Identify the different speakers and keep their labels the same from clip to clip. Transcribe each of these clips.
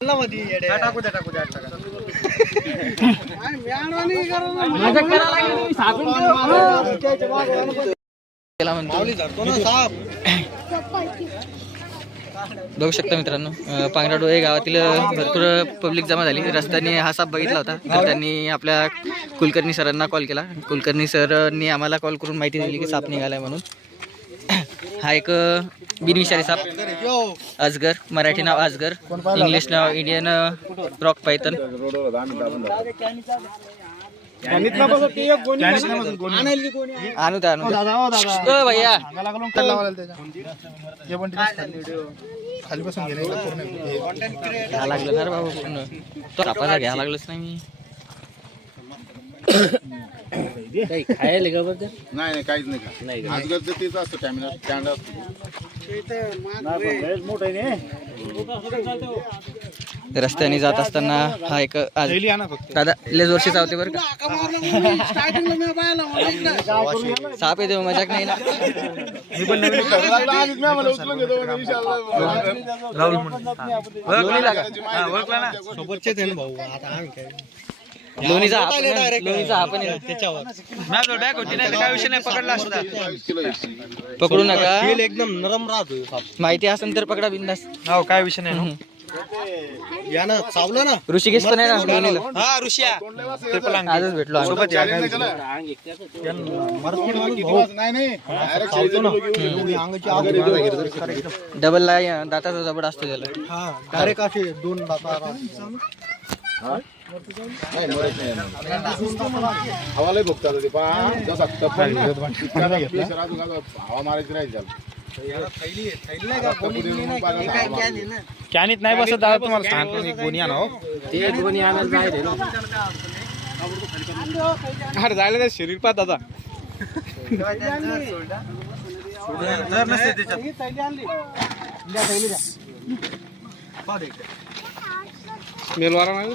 Speaker 1: टाकू द्या टाकू द्या टाका.
Speaker 2: त्याला म्हणतो बघू शकता मित्रांनो अं, पांगराडोळे गावातील भरपूर पब्लिक जमा झाली. रस्त्याने हा साप बघितला होता. तर त्यांनी आपल्या कुलकर्णी सरांना कॉल केला. कुलकर्णी सरांनी आम्हाला कॉल करून माहिती दिली की साप निघालाय म्हणून. हा एक बिनविषारी साप. अजगर मराठी नाव अजगर इंग्लिश नाव इंडियन रॉक पायथन आणू द्या आणू भैया. लागलं ना रे बाबा पूर्ण. तो सापाला घ्या लागलंच नाही मी. खायला का बरं?
Speaker 1: नाही नाही काहीच नाही का? आजगरचं तेच असतं कॅमेरा स्टँड असतो.
Speaker 2: रस्त्याने जात असताना हा एक आज दादा लेज वर्षी चावते बरं का? साप येते मजाक नाही ना? का?
Speaker 1: सोबतचेच आहे ना भाऊ. आता आम्ही काय?
Speaker 2: लोणीचा हा पण आहे. लोणीचा हा पण आहे.
Speaker 1: काय विषय नाही पकडला असता.
Speaker 2: पकडू नका.
Speaker 1: एकदम नरम राहतो
Speaker 2: माहिती असेल तर पकडा बिंदास.
Speaker 1: हो काय विषय नाही ना चावलं ना?
Speaker 2: ऋषिकेश पण आहे ना लोणीला.
Speaker 1: हा ऋषिया.
Speaker 2: आजच भेटलो आम्ही.
Speaker 1: सोबत या काय विषय नाही.
Speaker 2: डबल ला दाताचा जबड असतो त्याला.
Speaker 1: हा डायरेक्ट असे दोन दाता
Speaker 3: हवाला बघतात ते पहा जसा. हवा मारायची राहील त्याला
Speaker 1: कॅनीत नाही बसत दादा तुम्हाला सांगतो मी गोणी आणा हो. अरे जायला त्या शरीर पाहत जर नसते मेलवारा नाही?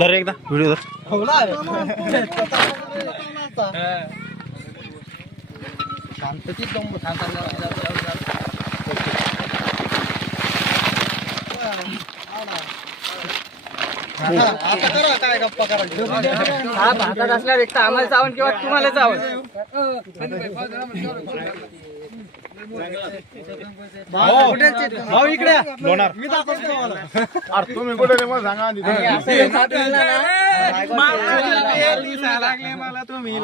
Speaker 1: धर एकदा व्हिडिओ धर. शांततेत हा आता
Speaker 2: असल्यावर एक तर आम्हाला चावून किंवा तुम्हाला चावून
Speaker 1: भाऊ इकडे लोणार मी
Speaker 3: अरे तुम्ही कुठे रे मला सांगा आधी.
Speaker 1: लागले मला तुम्ही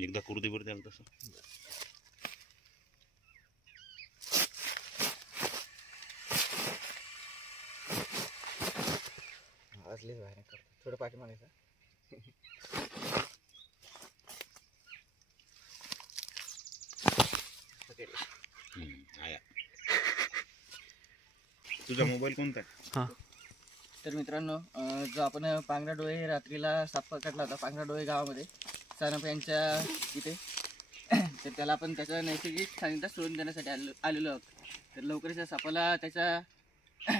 Speaker 4: एकदा करू दे बरं त्याला तसं.
Speaker 2: थोडं पाठी मागायचं
Speaker 4: हम्म, आया. तुझा मोबाईल कोणता आहे?
Speaker 2: तर मित्रांनो अं, जो आपण पांगरा डोळे रात्रीला साप पकडला होता पांगरा डोळे गावामध्ये सानप यांच्या इथे. तर त्याला आपण त्याचं नैसर्गिक सानिध्यात सोडून देण्यासाठी आलो आलेलो आहोत. तर लवकरच या सापाला त्याच्या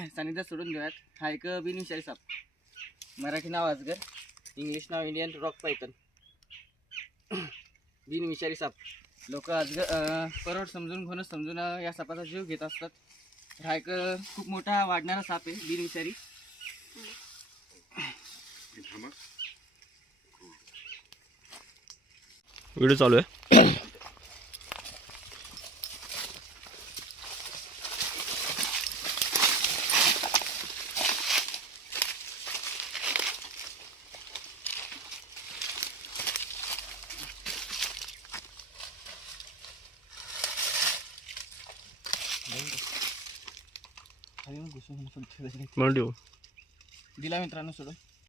Speaker 2: सानिध्यात सोडून देऊयात. हा एक बिनविषारी साप. मराठी नाव आजगर इंग्लिश नाव इंडियन रॉक पायथन. बिनविषारी साप. लोक आजगर परवड समजून घेऊनच समजून या सापाचा जीव घेत असतात. तर हा एक खूप मोठा वाढणारा साप आहे बिनविषारी.
Speaker 1: व्हिडिओ चालू आहे
Speaker 2: दिला मित्रांनो सोडून